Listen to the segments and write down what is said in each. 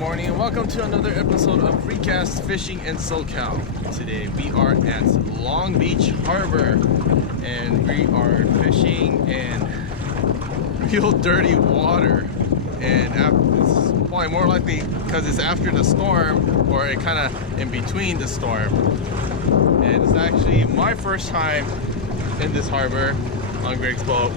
morning and welcome to another episode of ReCast Fishing in SoCal. Today we are at Long Beach Harbor and we are fishing in real dirty water, and it's probably more likely because it's after the storm or it kind of in between the storm. And it's actually my first time in this harbor on Greg's boat.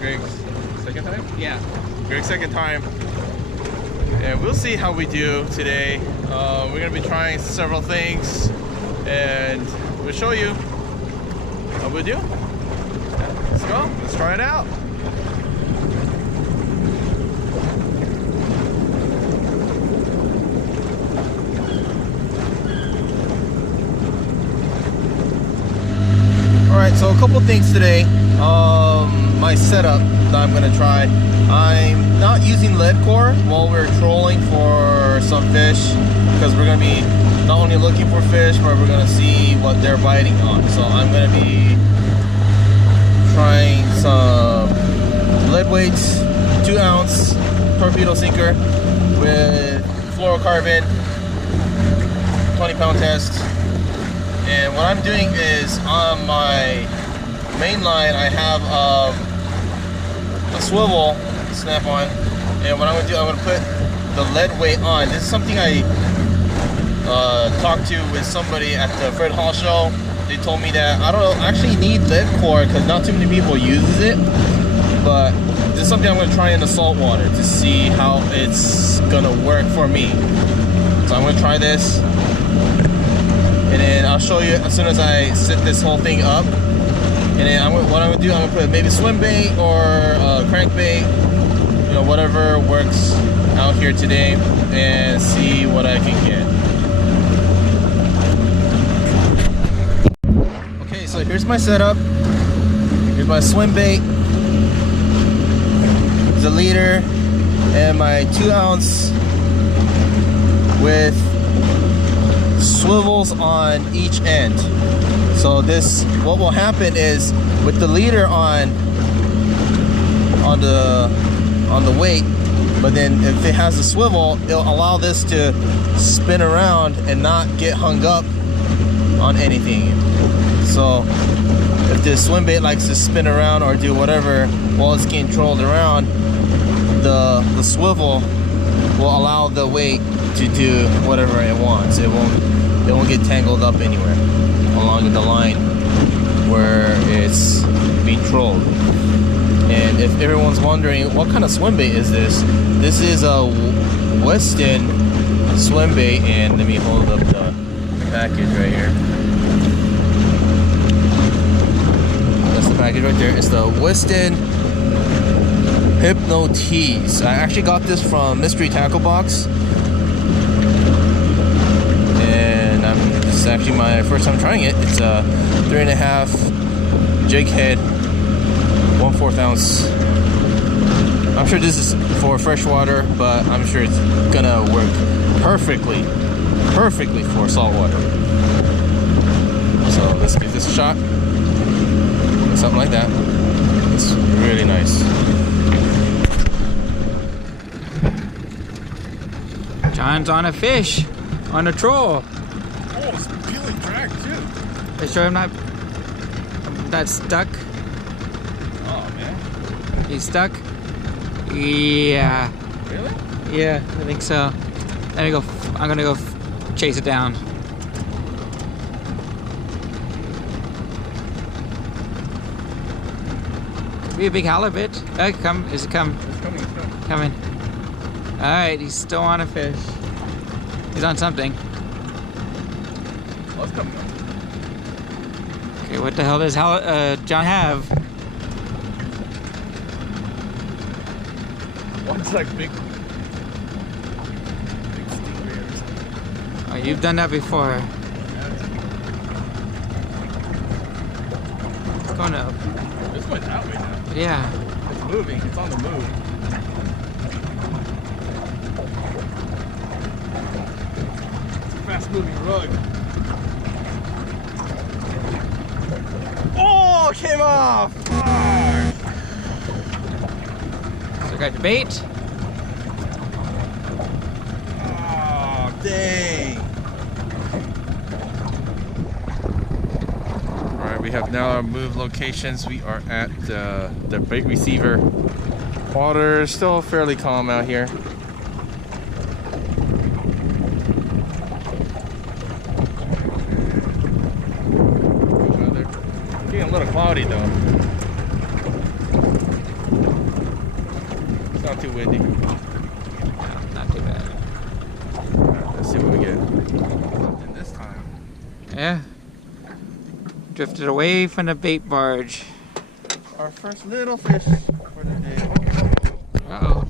Greg's second time? Yeah, Greg's second time. And we'll see how we do today. We're gonna be trying several things and we'll show you how we do. Let's go, let's try it out. Alright, so a couple things today. My setup that I'm gonna try. I'm not using lead core while we're trolling for some fish because we're gonna be not only looking for fish, but we're gonna see what they're biting on. So I'm gonna be trying some lead weights, 2 ounce torpedo sinker with fluorocarbon, 20 pound test. And what I'm doing is on my main line I have a swivel snap on, and what I'm gonna do, I'm gonna put the lead weight on. This is something I talked to with somebody at the Fred Hall show. They told me that I don't actually need lead core because not too many people uses it, but this is something I'm gonna try in the salt water to see how it's gonna work for me. So I'm gonna try this, and then I'll show you as soon as I set this whole thing up. And then what I'm gonna do, I'm gonna put maybe swim bait or crankbait, you know, whatever works out here today, and see what I can get. Okay, so here's my setup. Here's my swim bait, the leader, and my 2 ounce with swivels on each end. So this, what will happen is with the leader on the weight, but then if it has a swivel, it'll allow this to spin around and not get hung up on anything. So if the swim bait likes to spin around or do whatever while it's getting trolled around, the swivel will allow the weight to do whatever it wants. It won't get tangled up anywhere along the line where it's being trolled. And if everyone's wondering what kind of swim bait is this is a Weston swim bait, and let me hold up the package right here. That's the package right there. It's the Weston Hypno Tees. I actually got this from Mystery Tackle Box. This is actually my first time trying it. It's a 3.5 jig head, 1/4 ounce. I'm sure this is for freshwater, but I'm sure it's gonna work perfectly for saltwater. So let's give this a shot. Something like that. It's really nice. John's on a fish, on a troll. Oh, it's feeling drag too. Are you sure I'm not stuck? Oh man. He's stuck? Yeah. Really? Yeah, I think so. Let me go. I'm gonna go chase it down. Could be a big halibut. Oh, come! Is it come? It's coming. It's coming. Coming. All right, he's still on a fish. He's on something. Oh, it's coming up. Okay, what the hell does John have? One's like big stingray or something. Oh, you've done that before. It's going up. It's going that way now. Yeah. It's moving. It's on the move. It's a fast-moving rug. Oh, it came off! Fuck. So I got the bait. Dang. Alright, we have now moved locations. We are at the bait receiver. Water is still fairly calm out here. Getting a little cloudy though. It's not too windy. Not too bad. Let's see what we get. And this time. Yeah. Drifted away from the bait barge. Our first little fish for the day. Uh-oh.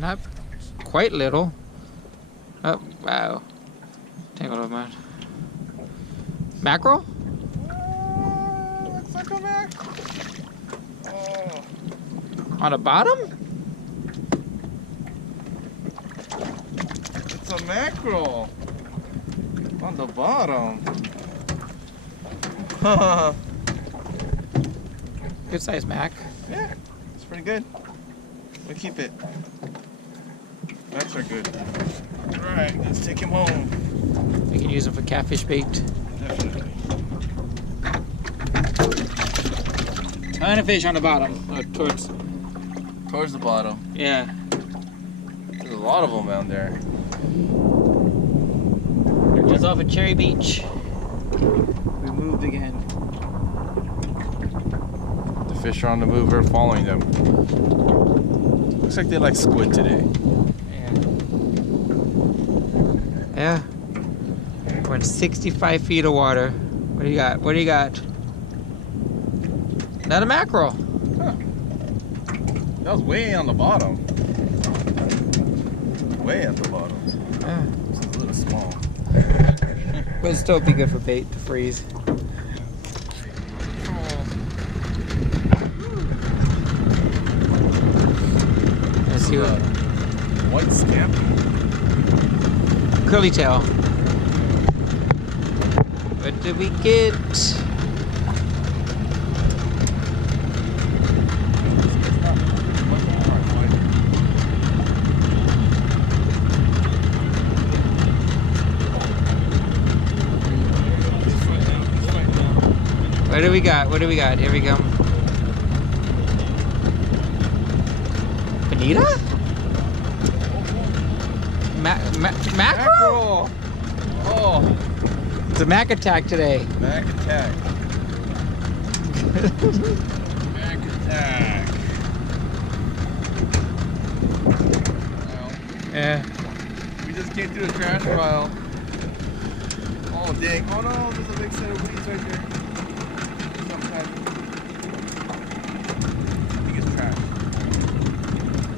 Not quite little. Oh, wow. Tangled over mine. Mackerel? Looks like a mackerel. Oh. On the bottom? It's a mackerel. On the bottom. Good size mac. Yeah, it's pretty good. We'll keep it. That's our good. Alright, let's take him home. We can use them for catfish bait. Definitely. Ton of fish on the bottom. Towards the bottom. Yeah. There's a lot of them down there. They're just off of Cherry Beach. We moved again. The fish are on the move. We're following them. Looks like they like squid today. Yeah. We're in 65 feet of water. What do you got? What do you got? Not a mackerel. Huh. That was way on the bottom. Way at the bottom. Yeah. This is a little small. But it'd still be good for bait to freeze. Let's see what. White scampi. Curly tail. What did we get? What do we got? What do we got? Here we go. Bonita? Mackerel? Oh, It's a mac attack today. Mac attack. Mac attack. Well, Yeah. we just came through the trash pile. Oh dang! Oh no! There's a big set of weeds right there. Sometimes. I think it's trash.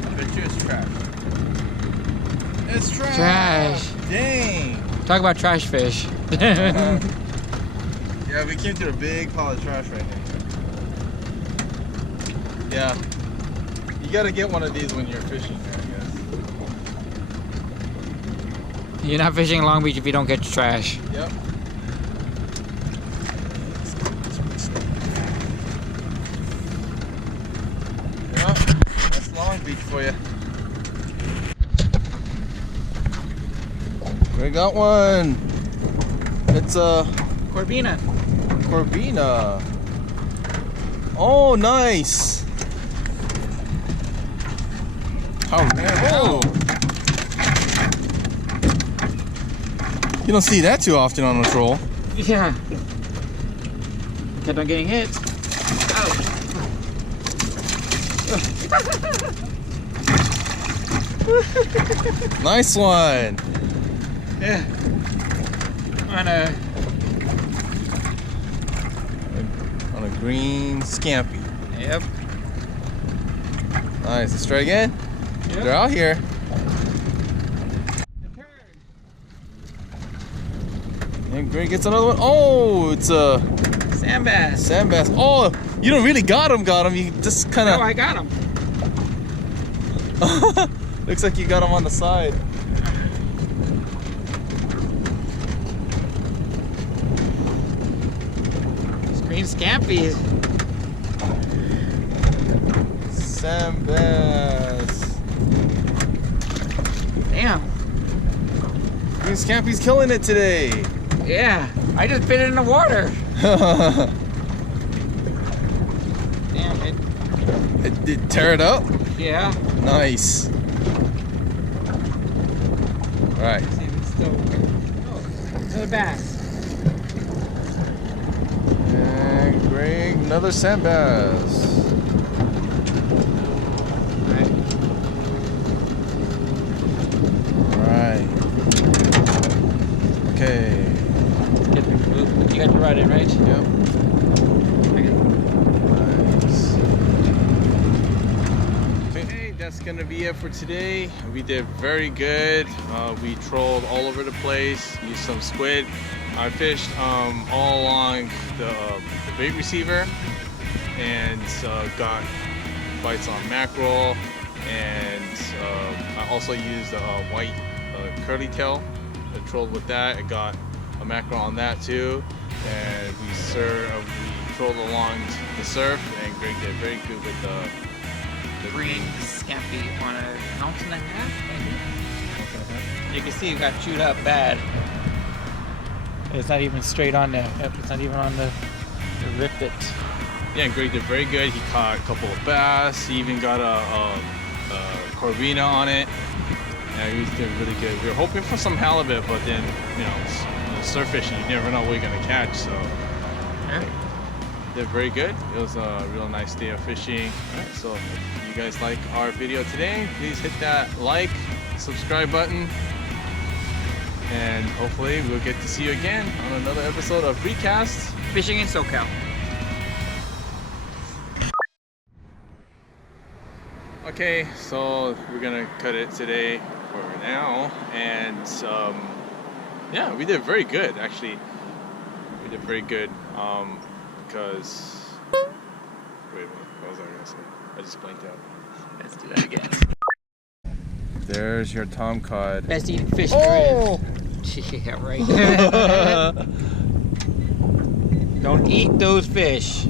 I bet you it's trash. It's trash. Trash. Dang. Talk about trash fish. Yeah, we came through a big pile of trash right here. Yeah. You gotta get one of these when you're fishing there, I guess. You're not fishing Long Beach if you don't catch trash. Yep. Yeah, that's Long Beach for you. We got one. It's a Corbina. Corbina. Oh, nice. How rare. Oh. You don't see that too often on a troll. Yeah. Kept on getting hit. Nice one. Yeah. On a green scampi. Yep. Nice. Let's try again. Yep. They're out here. And Greg gets another one. Oh, it's a Sand bass. sand bass. Oh, you don't really got him. You just kind of. Oh, I got him. Looks like you got him on the side. Green scampi. Sand bass. Damn. Green Scampy's killing it today. Yeah, I just fit it in the water. Damn it. It did tear it up? Yeah. Nice. Alright. See if it's still... Oh, another bass. And Greg, another sand bass. Alright. Okay. You got your rod in, right? Yep. Nice. Okay, that's gonna be it for today. We did very good. We trolled all over the place, used some squid. I fished all along the bait receiver and got bites on mackerel, and I also used white curly tail. I trolled with that. I got a mackerel on that too, and we trolled along the surf, and Greg did very good with the Green Scampy on an ounce and a half, maybe. You can see it got chewed up bad. It's not even straight on there. It's not even on the ripped it. Yeah, and Greg did very good. He caught a couple of bass. He even got a corvina on it. Yeah, he did really good. We were hoping for some halibut, but then, you know, surf fishing, you never know what you're gonna catch. So, Yeah. did very good. It was a real nice day of fishing. All right, so if you guys like our video today, please hit that like, subscribe button, and hopefully we'll get to see you again on another episode of ReCast. Fishing in SoCal. Okay, so we're gonna cut it today for now, and yeah, we did very good actually. We did very good because wait, what was I gonna say? I just blanked out. Let's do that again. There's your tom cod. Best eating fish. Oh! Yeah, right. Don't eat those fish.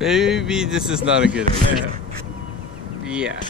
Maybe this is not a good idea. Yeah.